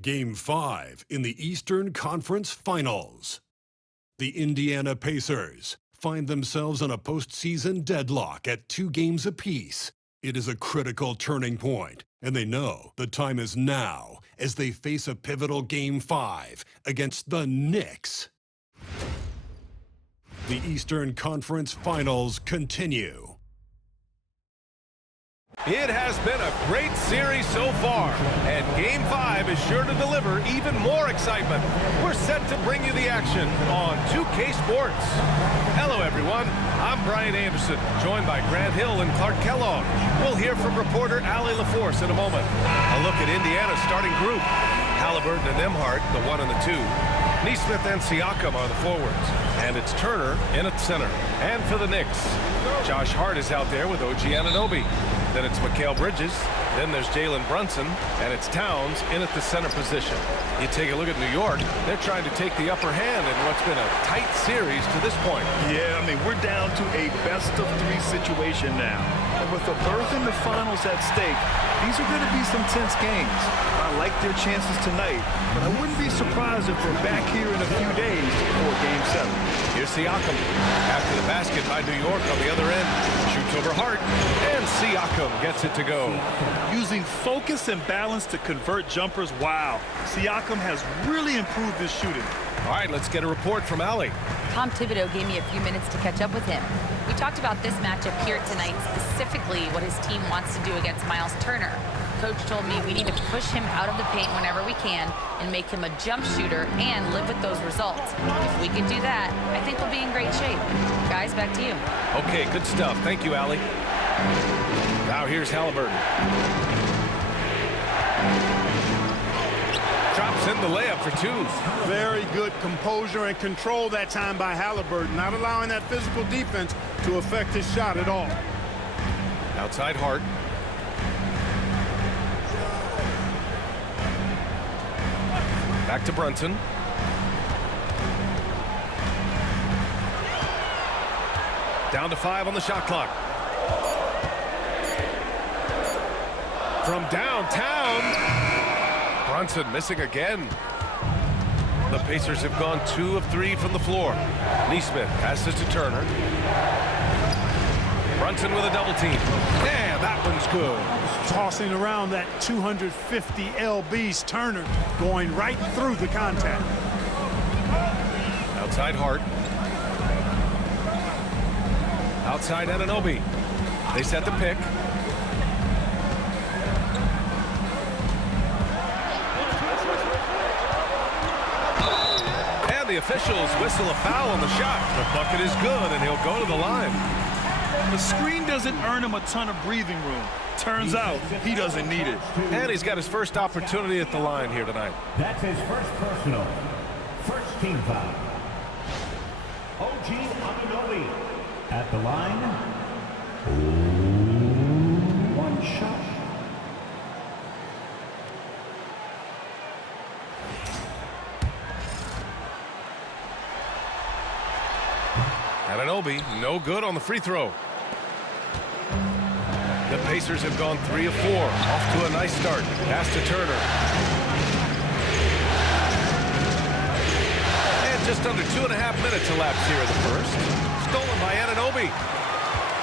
Game 5 in the Eastern Conference Finals. The Indiana Pacers find themselves in a postseason deadlock at 2 games apiece. It is a critical turning point, and they know the time is now as they face a pivotal Game 5 against the Knicks. The Eastern Conference Finals continue. It has been a great series so far, and Game 5 is sure to deliver even more excitement. We're set to bring you the action on 2K Sports. Hello, everyone. I'm Brian Anderson, joined by Grant Hill and Clark Kellogg. We'll hear from reporter Allie LaForce in a moment. A look at Indiana's starting group. Halliburton and Nembhard, the 1 and the 2. Nesmith and Siakam are the forwards, and it's Turner in at center. And for the Knicks, Josh Hart is out there with OG Anunoby. Then it's Mikal Bridges. Then there's Jalen Brunson, and it's Towns in at the center position. You take a look at New York, they're trying to take the upper hand in what's been a tight series to this point. Yeah, I mean, we're down to a best-of-3 situation now. And with a berth in the finals at stake, these are going to be some tense games. I like their chances tonight, but I wouldn't be surprised if we're back here in a few days for Game 7. Here's Siakam. After the basket by New York on the other end. Shoots over Hart, and Siakam gets it to go. Using focus and balance to convert jumpers, wow. Siakam has really improved his shooting. All right, let's get a report from Allie. Tom Thibodeau gave me a few minutes to catch up with him. We talked about this matchup here tonight, specifically what his team wants to do against Miles Turner. Coach told me we need to push him out of the paint whenever we can and make him a jump shooter and live with those results. If we can do that, I think we'll be in great shape. Guys, back to you. Okay, good stuff. Thank you, Allie. Now here's Halliburton. Drops in the layup for 2. Very good composure and control that time by Halliburton, not allowing that physical defense to affect his shot at all. Outside Hart. Back to Brunson. Down to 5 on the shot clock. From downtown, Brunson missing again. The Pacers have gone 2 of 3 from the floor. Nesmith passes to Turner. Brunson with a double team. Yeah, that one's good. Tossing around that 250 lbs, Turner going right through the contact. Outside Hart. Outside Anunoby. They set the pick. And the officials whistle a foul on the shot. The bucket is good, and he'll go to the line. The screen doesn't earn him a ton of breathing room. Turns out he doesn't need it. And he's got his first opportunity at the line here tonight. That's his first personal. First team foul. OG Anunoby at the line. 1 shot. Anunoby, no good on the free throw. The Pacers have gone 3 of 4. Off to a nice start. Pass to Turner. And just under 2.5 minutes elapsed here in the first. Stolen by Anunoby.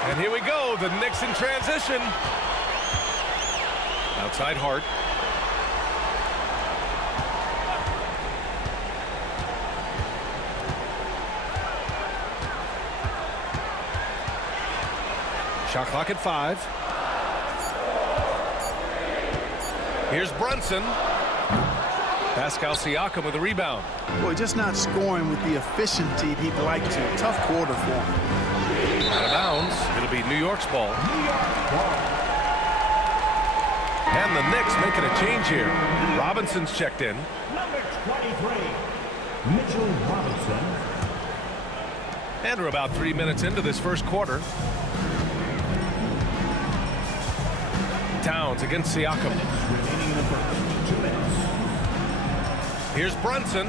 And here we go. The Knicks in transition. Outside Hart. Shot clock at 5. Here's Brunson. Pascal Siakam with a rebound. Boy, just not scoring with the efficiency he'd like to. Tough quarter for him. Out of bounds. It'll be New York's ball. And the Knicks making a change here. Robinson's checked in. Number 23, Mitchell Robinson. And we're about 3 minutes into this first quarter. Towns against Siakam. Remaining in the first 2 minutes. Here's Brunson.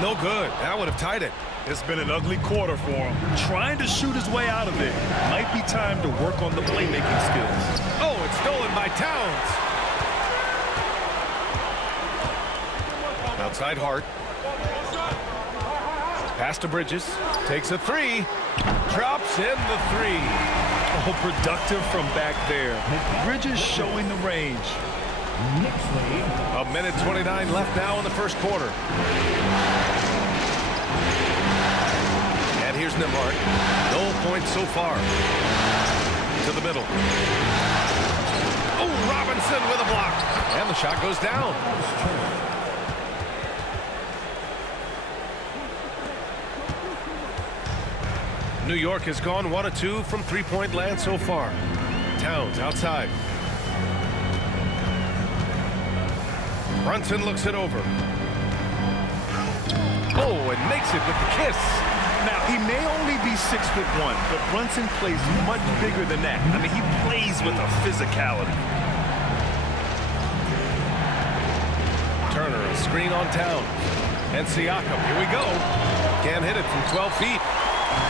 No good. That would have tied it. It's been an ugly quarter for him. Trying to shoot his way out of it. Might be time to work on the playmaking skills. Oh, it's stolen by Towns. Outside Hart. Pass to Bridges. Takes a three. Drops in the three. Oh, productive from back there. Bridges showing the range. Knicks lead. A minute 29 left now in the first quarter. And here's Nembhard. No points so far. To the middle. Oh, Robinson with a block. And the shot goes down. New York has gone 1 of 2 from three-point land so far. Towns outside. Brunson looks it over. Oh, and makes it with the kiss. Now, he may only be 6'1", but Brunson plays much bigger than that. I mean, he plays with a physicality. Turner, a screen on Towns. And Siakam, here we go. Can't hit it from 12 feet.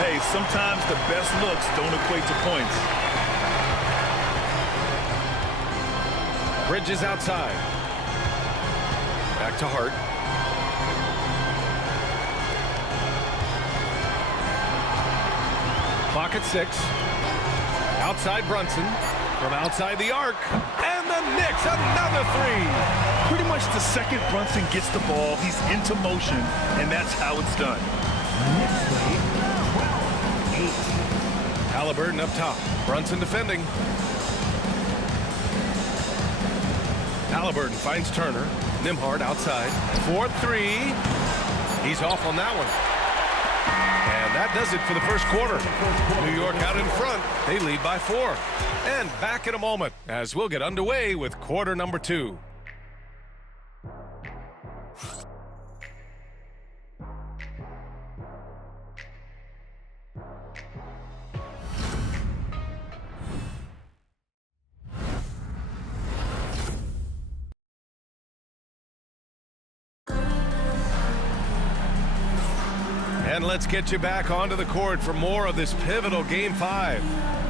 Hey, sometimes the best looks don't equate to points. Bridges outside. Back to Hart. Clock at 6. Outside Brunson. From outside the arc. And the Knicks, another three. Pretty much the second Brunson gets the ball, he's into motion, and that's how it's done. Knicks lead 12-8. Halliburton up top. Brunson defending. Halliburton finds Turner. Nembhard outside. 4-3. He's off on that one. And that does it for the first quarter. New York out in front. They lead by 4. And back in a moment as we'll get underway with quarter number 2. And let's get you back onto the court for more of this pivotal Game 5.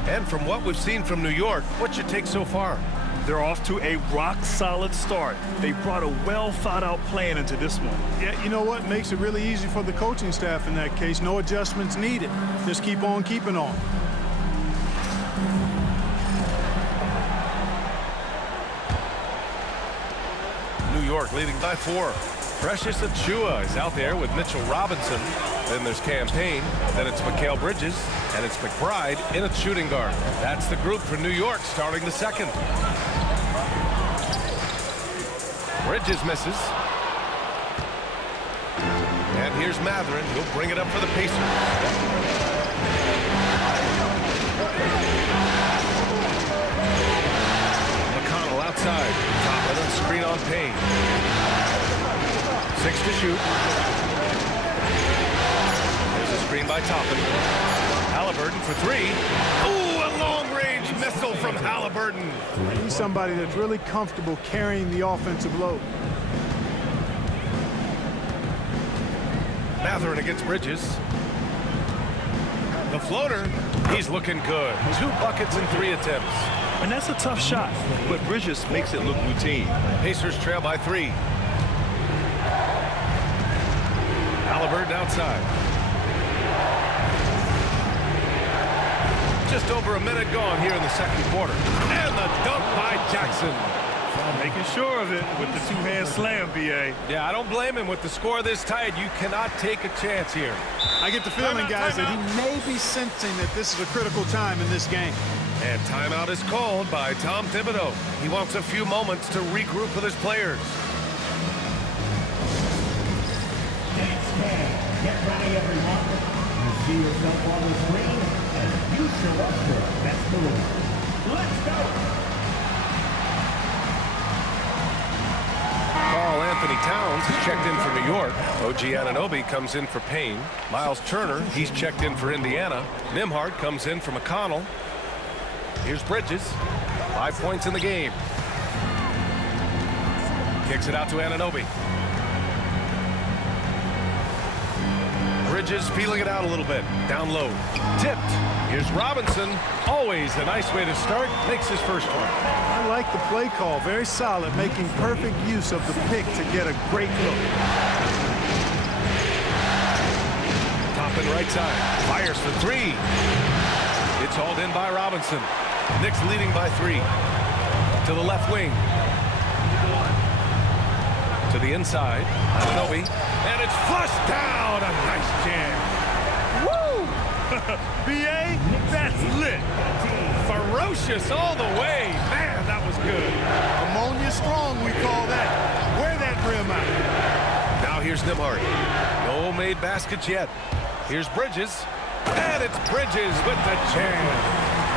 And from what we've seen from New York, what's your take so far? They're off to a rock-solid start. They brought a well-thought-out plan into this one. Yeah, you know what? Makes it really easy for the coaching staff in that case. No adjustments needed. Just keep on keeping on. New York leading by 4. Precious Achiuwa is out there with Mitchell Robinson. Then there's Campaign. Then it's Mikal Bridges. And it's McBride in at shooting guard. That's the group for New York starting the second. Bridges misses. And here's Mathurin. He'll bring it up for the Pacers. McConnell outside. Top of the screen on Payne. 6 to shoot. There's a screen by Toppin. Halliburton for 3. Ooh, a long-range missile from Halliburton. He's somebody that's really comfortable carrying the offensive load. Mathurin against Bridges. The floater, he's looking good. 2 buckets in 3 attempts. And that's a tough shot, but Bridges makes it look routine. Pacers trail by 3. Halliburton outside. Just over a minute gone here in the second quarter. And the dunk by Jackson. Making sure of it with the two-hand slam, B.A. Yeah, I don't blame him with the score this tight. You cannot take a chance here. I get the feeling, guys, that he may be sensing that this is a critical time in this game. And timeout is called by Tom Thibodeau. He wants a few moments to regroup with his players. Get ready, everyone. You see yourself on the screen, and you show up your best move. Let's go! Karl Anthony Towns is checked in for New York. OG Anunoby comes in for Payne. Miles Turner, he's checked in for Indiana. Nembhard comes in for McConnell. Here's Bridges. 5 points in the game. Kicks it out to Anunoby. Bridges feeling it out a little bit. Down low. Tipped. Here's Robinson. Always a nice way to start. Makes his first one. I like the play call. Very solid, making perfect use of the pick to get a great look. Top and right side. Fires for three. It's hauled in by Robinson. Knicks leading by 3. To the left wing. To the inside. Anunoby. And it's flushed down. A nice jam. Woo! B.A., that's lit. Ferocious all the way. Man, that was good. Ammonia strong, we call that. Wear that rim out. Now here's Nembhard. No made baskets yet. Here's Bridges. And it's Bridges with the jam.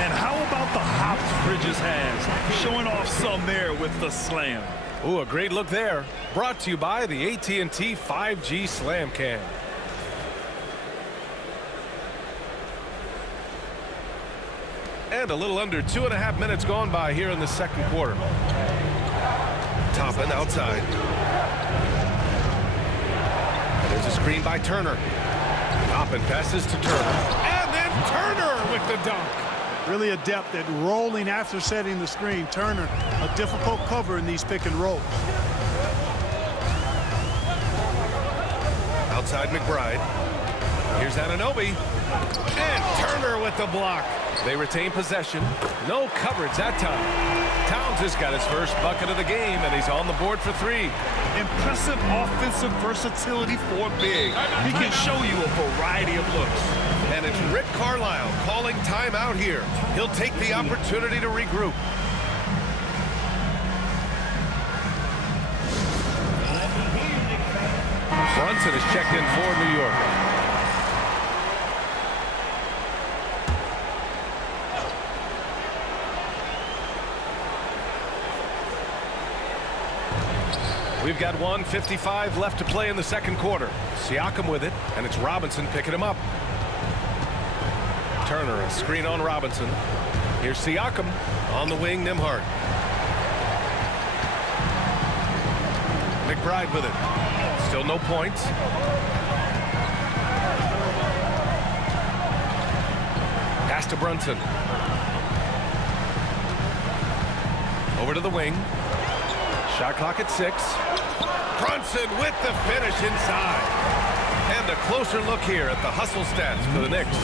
And how about the hops Bridges has? Showing off some there with the slam. Ooh, a great look there. Brought to you by the AT&T 5G Slam Cam. And a little under 2.5 minutes gone by here in the second quarter. Toppin outside. There's a screen by Turner. Toppin passes to Turner. And then Turner with the dunk. Really adept at rolling after setting the screen. Turner, a difficult cover in these pick and rolls. Outside McBride. Here's Anunoby. And Turner with the block. They retain possession. No coverage that time. Towns has got his first bucket of the game, and he's on the board for 3. Impressive offensive versatility for big. He can show you a variety of looks. And it's Rick Carlisle calling timeout here. He'll take the opportunity to regroup. Brunson is checked in for New York. We've got 1:55 left to play in the second quarter. Siakam with it, and it's Robinson picking him up. Turner, a screen on Robinson. Here's Siakam on the wing, Nembhard. McBride with it. Still no points. Pass to Brunson. Over to the wing. Shot clock at 6. Brunson with the finish inside. And a closer look here at the hustle stats for the Knicks.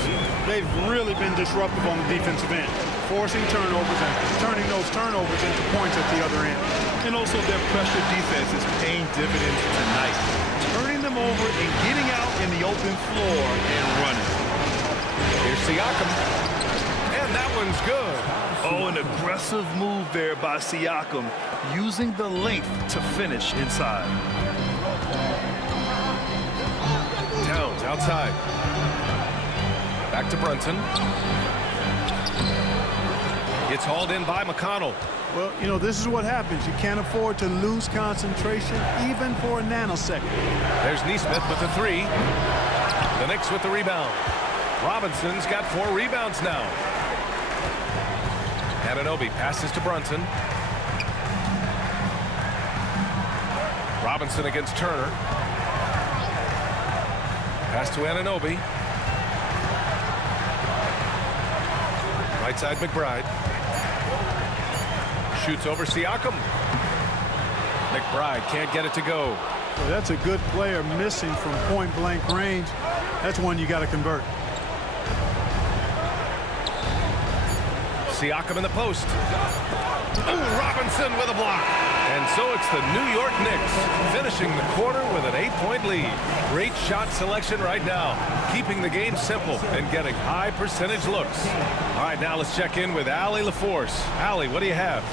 They've really been disruptive on the defensive end, forcing turnovers and turning those turnovers into points at the other end. And also their pressure defense is paying dividends tonight. Turning them over and getting out in the open floor and running. Here's Siakam. And that one's good. Oh, an aggressive move there by Siakam, using the length to finish inside. Towns outside. Back to Brunson. It's hauled in by McConnell. Well, you know, this is what happens. You can't afford to lose concentration even for a nanosecond. There's Nesmith with the 3. The Knicks with the rebound. Robinson's got 4 rebounds now. Anunoby passes to Brunson. Robinson against Turner. Pass to Anunoby. Right side McBride. Shoots over Siakam. McBride can't get it to go. Well, that's a good player missing from point-blank range. That's one you got to convert. Siakam in the post. Ooh, Robinson with a block. And so it's the New York Knicks finishing the quarter with an 8-point lead. Great shot selection right now, keeping the game simple and getting high percentage looks. All right, now let's check in with Allie LaForce. Allie, what do you have?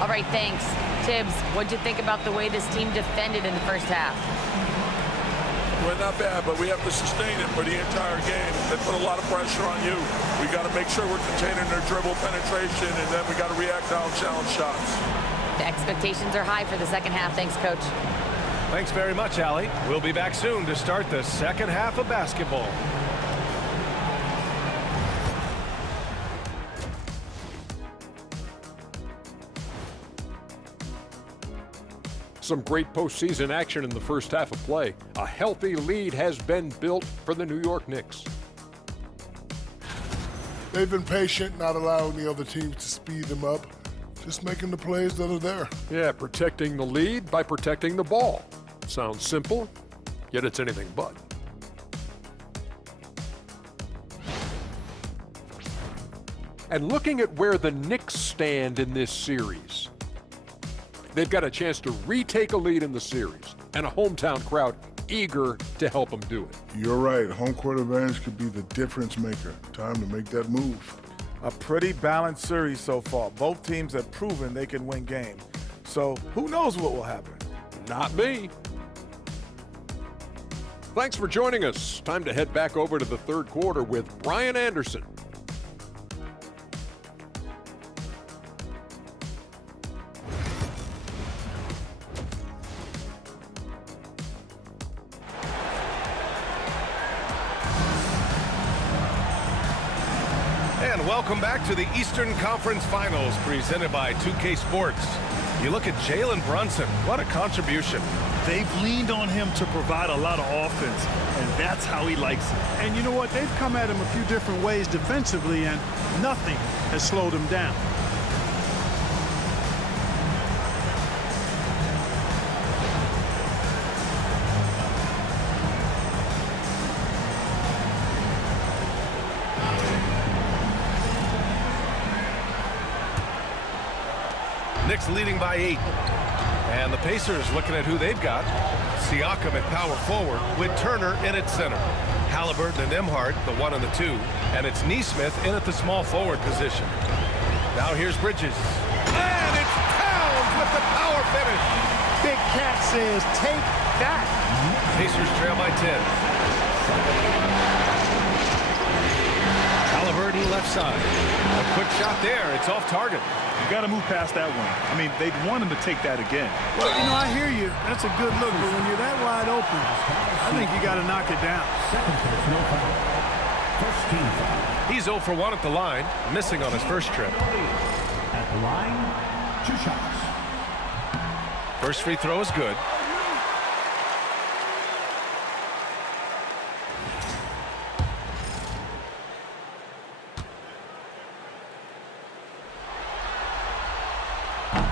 All right, thanks. Tibbs, what'd you think about the way this team defended in the first half? Well, not bad, but we have to sustain it for the entire game. They put a lot of pressure on you. We got to make sure we're containing their dribble penetration, and then we got to react down challenge shots. The expectations are high for the second half. Thanks, Coach. Thanks very much, Allie. We'll be back soon to start the second half of basketball. Some great postseason action in the first half of play. A healthy lead has been built for the New York Knicks. They've been patient, not allowing the other teams to speed them up, just making the plays that are there. Yeah, protecting the lead by protecting the ball. Sounds simple, yet it's anything but. And looking at where the Knicks stand in this series, they've got a chance to retake a lead in the series and a hometown crowd eager to help them do it. You're right. Home court advantage could be the difference maker. Time to make that move. A pretty balanced series so far. Both teams have proven they can win games. So who knows what will happen? Not me. Thanks for joining us. Time to head back over to the third quarter with Brian Anderson. And welcome back to the Eastern Conference Finals presented by 2K Sports. You look at Jalen Brunson, what a contribution. They've leaned on him to provide a lot of offense, and that's how he likes it. And you know what? They've come at him a few different ways defensively, and nothing has slowed him down. Knicks leading by 8. And the Pacers looking at who they've got. Siakam at power forward with Turner in at center. Halliburton and Nembhard, the 1 and the 2. And it's Nesmith in at the small forward position. Now here's Bridges. And it's Towns with the power finish. Big Cat says, take that. Pacers trail by 10. Halliburton left side. A quick shot there. It's off target. You got to move past that one. I mean, they'd want him to take that again. Well, you know, I hear you. That's a good look, but when you're that wide open, I think you got to knock it down. He's 0 for 1 at the line, missing on his first trip. At the line, 2 shots. First free throw is good.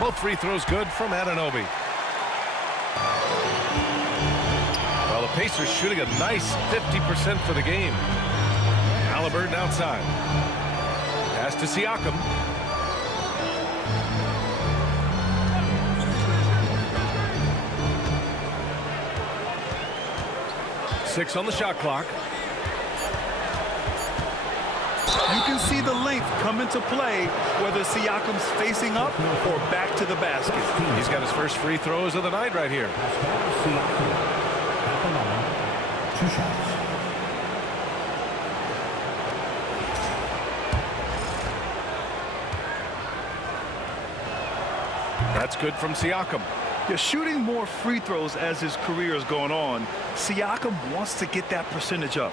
Both free throws good from Anunoby. Well, the Pacers shooting a nice 50% for the game. Halliburton outside. Pass to Siakam. Six on the shot clock. You can see the length come into play, whether Siakam's facing up or back to the basket. He's got his first free throws of the night right here. Siakam at the line, 2 shots. That's good from Siakam. You're shooting more free throws as his career is going on. Siakam wants to get that percentage up.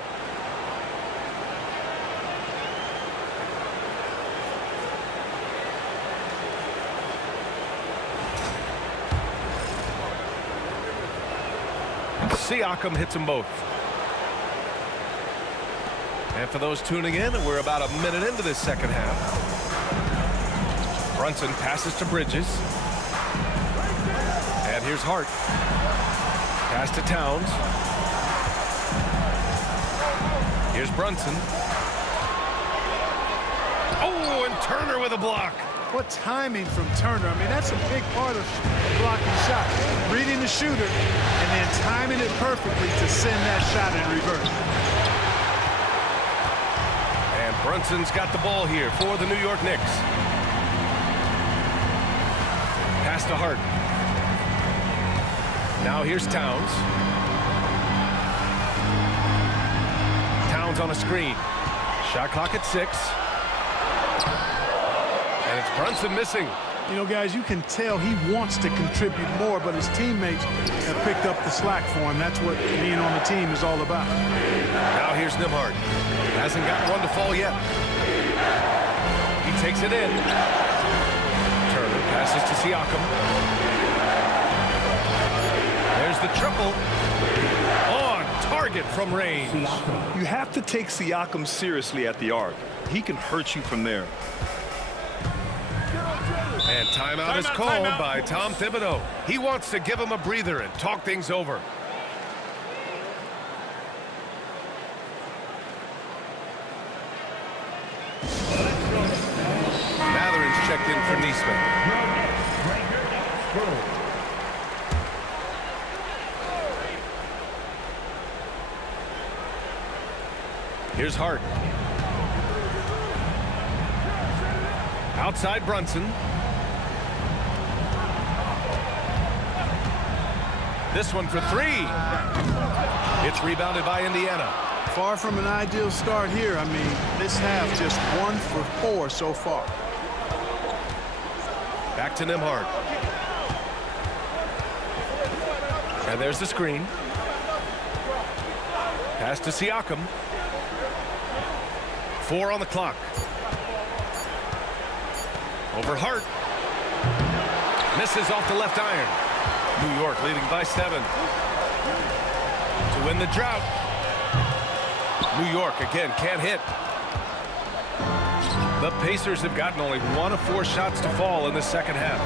Siakam hits them both. And for those tuning in, we're about a minute into this second half. Brunson passes to Bridges. And here's Hart. Pass to Towns. Here's Brunson. Oh, and Turner with a block. What timing from Turner. I mean, that's a big part of blocking shots. Reading the shooter and then timing it perfectly to send that shot in reverse. And Brunson's got the ball here for the New York Knicks. Pass to Hart. Now here's Towns. Towns on a screen. Shot clock at 6. And it's Brunson missing. You know, guys, you can tell he wants to contribute more, but his teammates have picked up the slack for him. That's what being on the team is all about. Now here's Nembhard. Hasn't got one to fall yet. He takes it in. Turner passes to Siakam. There's the triple. On target from range. You have to take Siakam seriously at the arc. he can hurt you from there. And timeout is called by Tom Thibodeau. He wants to give him a breather and talk things over. Matherin's checked in for Neesmith. Here's Hart. Outside Brunson. This one for three. It's rebounded by Indiana. Far from an ideal start here. I mean, this half just 1 for 4 so far. Back to Nembhard. And there's the screen. Pass to Siakam. 4 on the clock. Over Hart. Misses off the left iron. New York leading by 7. To win the drought. New York again can't hit. The Pacers have gotten only 1 of 4 shots to fall in the second half.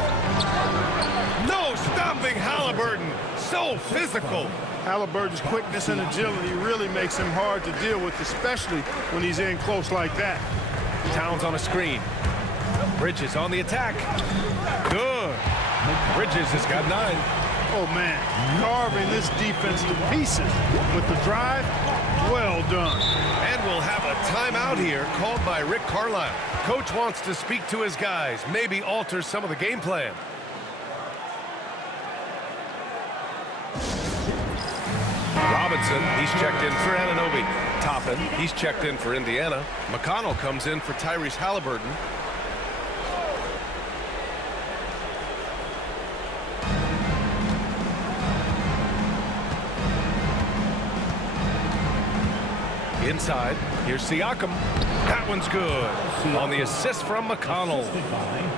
No stopping Halliburton. So physical. Halliburton's quickness and agility really makes him hard to deal with, especially when he's in close like that. Towns on a screen. Bridges on the attack. Good. Bridges has got 9. Oh, man, carving this defense to pieces with the drive. Well done. And we'll have a timeout here called by Rick Carlisle. Coach wants to speak to his guys, maybe alter some of the game plan. Robinson, he's checked in for Anunoby. Toppin, he's checked in for Indiana. McConnell comes in for Tyrese Halliburton. Inside, here's Siakam. That one's good. On the assist from McConnell.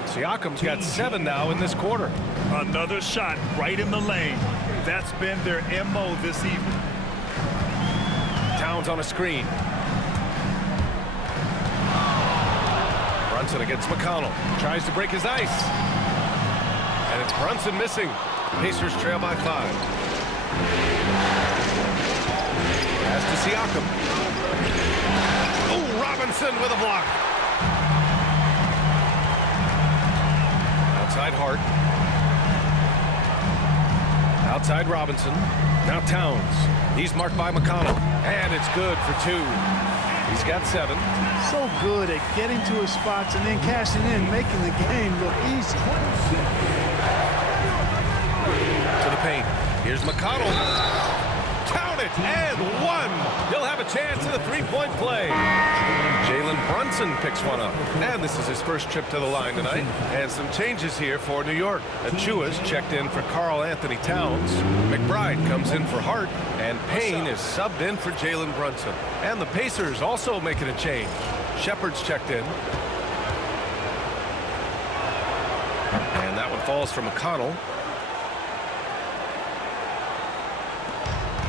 Siakam's got 7 now in this quarter. Another shot right in the lane. That's been their MO this evening. Towns on a screen. Brunson against McConnell. Tries to break his ice. And it's Brunson missing. Pacers trail by 5. Pass to Siakam. Oh, Robinson with a block. Outside Hart. Outside Robinson. Now Towns. He's marked by McConnell. And it's good for 2. He's got 7. So good at getting to his spots and then cashing in, making the game look easy. To the paint. Here's McConnell. Count it, and 1. He'll have a chance in the three-point play. Jalen Brunson picks one up. And this is his first trip to the line tonight. And some changes here for New York. Achua's checked in for Karl Anthony Towns. McBride comes in for Hart. And Payne is subbed in for Jalen Brunson. And the Pacers also making a change. Shepard's checked in. And that one falls for McConnell.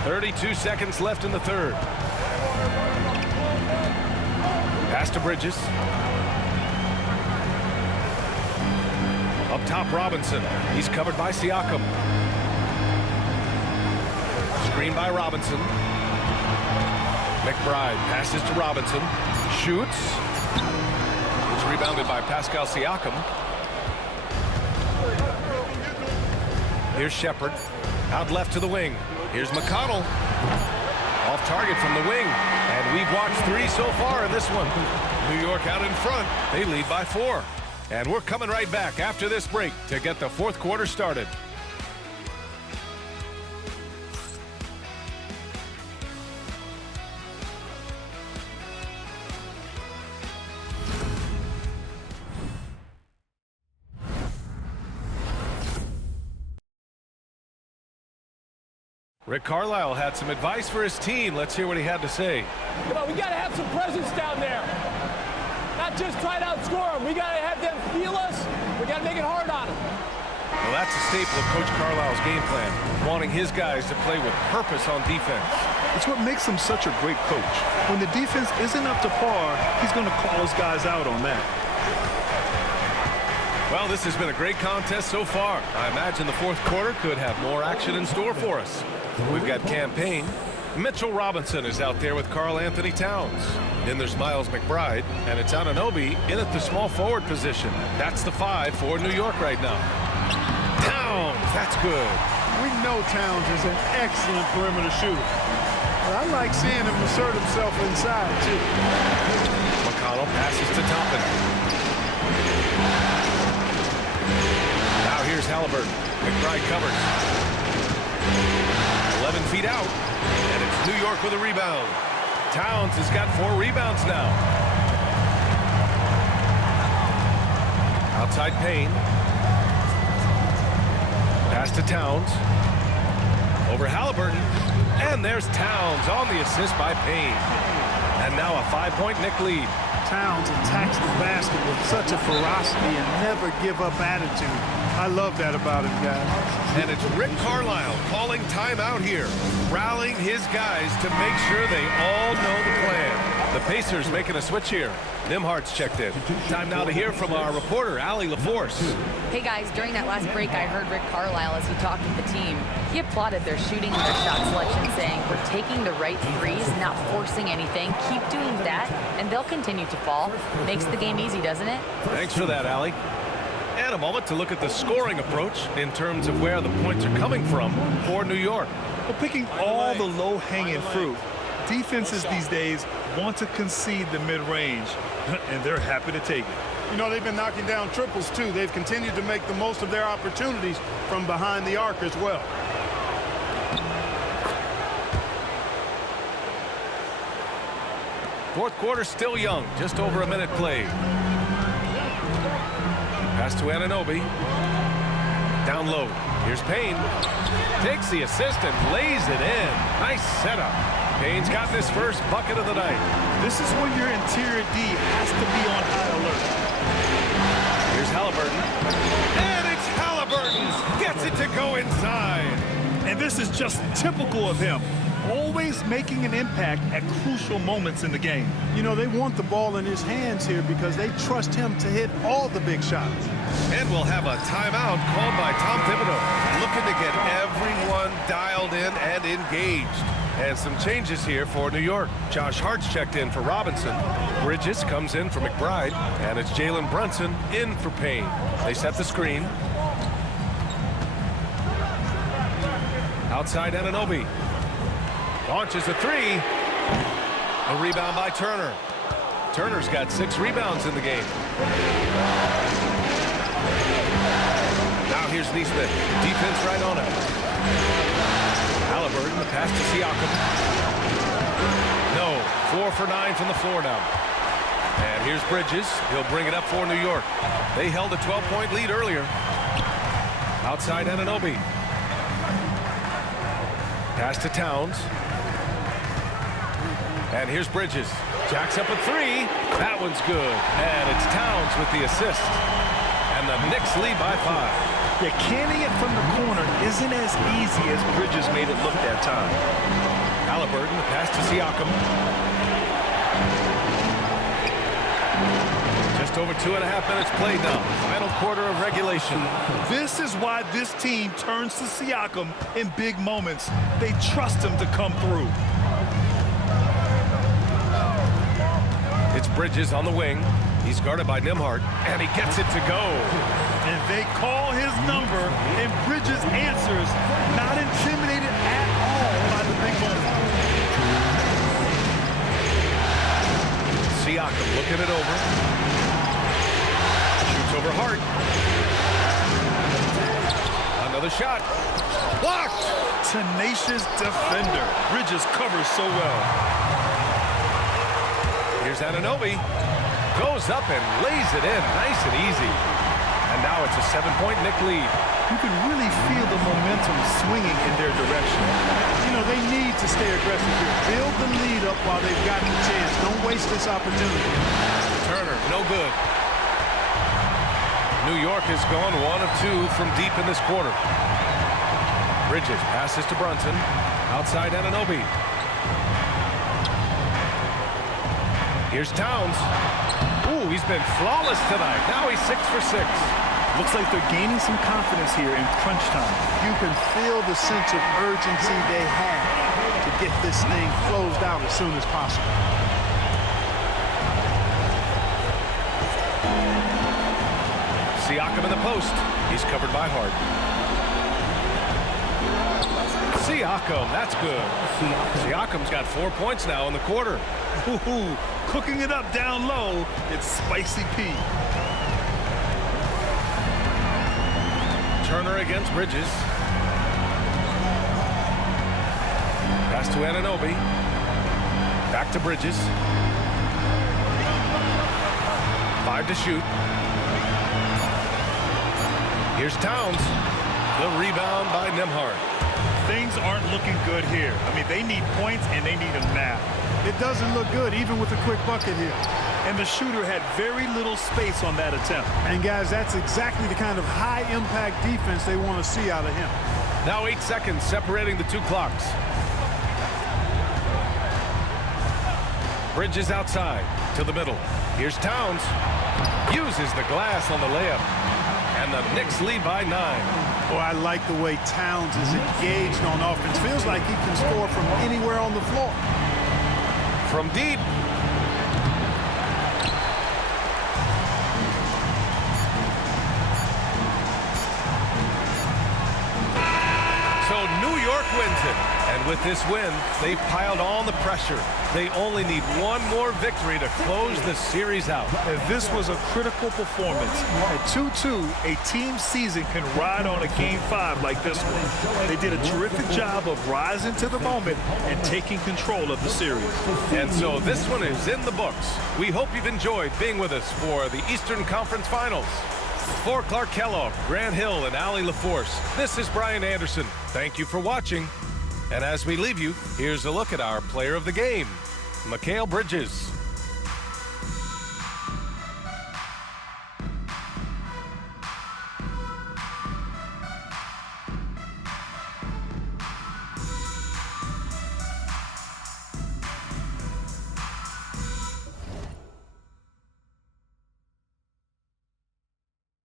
32 seconds left in the third. Pass to Bridges. Up top, Robinson. He's covered by Siakam. Screen by Robinson. McBride passes to Robinson. Shoots. It's rebounded by Pascal Siakam. Here's Shepard. Out left to the wing. Here's McConnell. Off target from the wing. And we've watched 3 so far in this one. New York out in front. They lead by 4. And we're coming right back after this break to get the fourth quarter started. Rick Carlisle had some advice for his team. Let's hear what he had to say. Come on, we got to have some presence down there. Not just try to outscore them. We got to have them feel us. We got to make it hard on them. Well, that's a staple of Coach Carlisle's game plan, wanting his guys to play with purpose on defense. It's what makes him such a great coach. When the defense isn't up to par, he's going to call his guys out on that. Well, this has been a great contest so far. I imagine the fourth quarter could have more action in store for us. We've got campaign. Mitchell Robinson is out there with Karl Anthony Towns. Then there's Miles McBride, and it's Anunoby in at the small forward position. That's the 5 for New York right now. Towns, that's good. We know Towns is an excellent perimeter shooter. But I like seeing him assert himself inside, too. McConnell passes to Toppin. Now here's Halliburton. McBride covers. 11 feet out. And it's New York with a rebound. Towns has got 4 rebounds now. Outside Payne. Pass to Towns. Over Halliburton. And there's Towns on the assist by Payne. And now a 5-point Knick lead. Towns attacks the basket with such a ferocity and never give up attitude. I love that about him, guys. And it's Rick Carlisle calling timeout here, rallying his guys to make sure they all know the plan. The Pacers making a switch here. Nimhardt's checked in. Time now to hear from our reporter, Allie LaForce. Hey guys, during that last break, I heard Rick Carlisle as he talked with the team. He applauded their shooting and their shot selection, saying, "We're taking the right threes, not forcing anything. Keep doing that, and they'll continue to fall." Makes the game easy, doesn't it? Thanks for that, Allie. And a moment to look at the scoring approach in terms of where the points are coming from for New York. Well, picking all the low-hanging fruit, defenses these days want to concede the mid-range, and they're happy to take it. You know, they've been knocking down triples, too. They've continued to make the most of their opportunities from behind the arc as well. Fourth quarter still young, just over a minute played. Pass to Anunoby. Down low. Here's Payne. Takes the assist and lays it in. Nice setup. Payne's gotten his first bucket of the night. This is when your interior D has to be on high alert. Here's Halliburton. And it's Halliburton. Gets it to go inside. And this is just typical of him. Always making an impact at crucial moments in the game. You know, they want the ball in his hands here because they trust him to hit all the big shots. And we'll have a timeout called by Tom Thibodeau, looking to get everyone dialed in and engaged. And some changes here for New York. Josh Hart's checked in for Robinson. Bridges comes in for McBride. And it's Jalen Brunson in for Payne. They set the screen. Outside Anunoby. Launches a 3. A rebound by Turner. Turner's got 6 rebounds in the game. Now here's Neesmith. Defense right on him. Halliburton, the pass to Siakam. No. 4 for 9 from the floor now. And here's Bridges. He'll bring it up for New York. They held a 12-point lead earlier. Outside Anunoby. Pass to Towns. And here's Bridges. Jacks up a 3. That one's good. And it's Towns with the assist. And the Knicks lead by 5. Yeah, canning it from the corner isn't as easy as Bridges made it look that time. Halliburton, the pass to Siakam. Just over 2.5 minutes played now. Final quarter of regulation. This is why this team turns to Siakam in big moments. They trust him to come through. It's Bridges on the wing. He's guarded by Nimhardt, and he gets it to go. And they call his number, and Bridges answers, not intimidated at all by the big moment. Siakam looking it over. Shoots over Hart. Another shot. Blocked! Tenacious defender. Bridges covers so well. Here's Anunoby. Goes up and lays it in. Nice and easy. And now it's a 7-point Knick lead. You can really feel the momentum swinging in their direction. You know, they need to stay aggressive here. Build the lead up while they've got the chance. Don't waste this opportunity. Turner, no good. New York has gone 1 of 2 from deep in this quarter. Bridges passes to Brunson. Outside Anunoby. Here's Towns. Ooh, he's been flawless tonight. Now he's 6 for 6. Looks like they're gaining some confidence here in crunch time. You can feel the sense of urgency they have to get this thing closed out as soon as possible. Siakam in the post. He's covered by Hart. Siakam, that's good. Siakam's got 4 points now in the quarter. Ooh, cooking it up down low. It's Spicy P. Turner against Bridges. Pass to Anunoby. Back to Bridges. 5 to shoot. Here's Towns. The rebound by Nembhard. Things aren't looking good here. I mean, they need points, and they need them now. It doesn't look good, even with a quick bucket here. And the shooter had very little space on that attempt. And, guys, that's exactly the kind of high-impact defense they want to see out of him. Now 8 seconds separating the two clocks. Bridges outside to the middle. Here's Towns. Uses the glass on the layup. And the Knicks lead by 9. Boy, I like the way Towns is engaged on offense. Feels like he can score from anywhere on the floor. From deep. So New York wins it. And with this win, they've piled on the pressure. They only need one more victory to close the series out. And this was a critical performance. At 2-2, a team season can ride on a Game 5 like this one. They did a terrific job of rising to the moment and taking control of the series. And so this one is in the books. We hope you've enjoyed being with us for the Eastern Conference Finals. For Clark Kellogg, Grant Hill, and Allie LaForce, this is Brian Anderson. Thank you for watching. And as we leave you, here's a look at our player of the game, Mikal Bridges.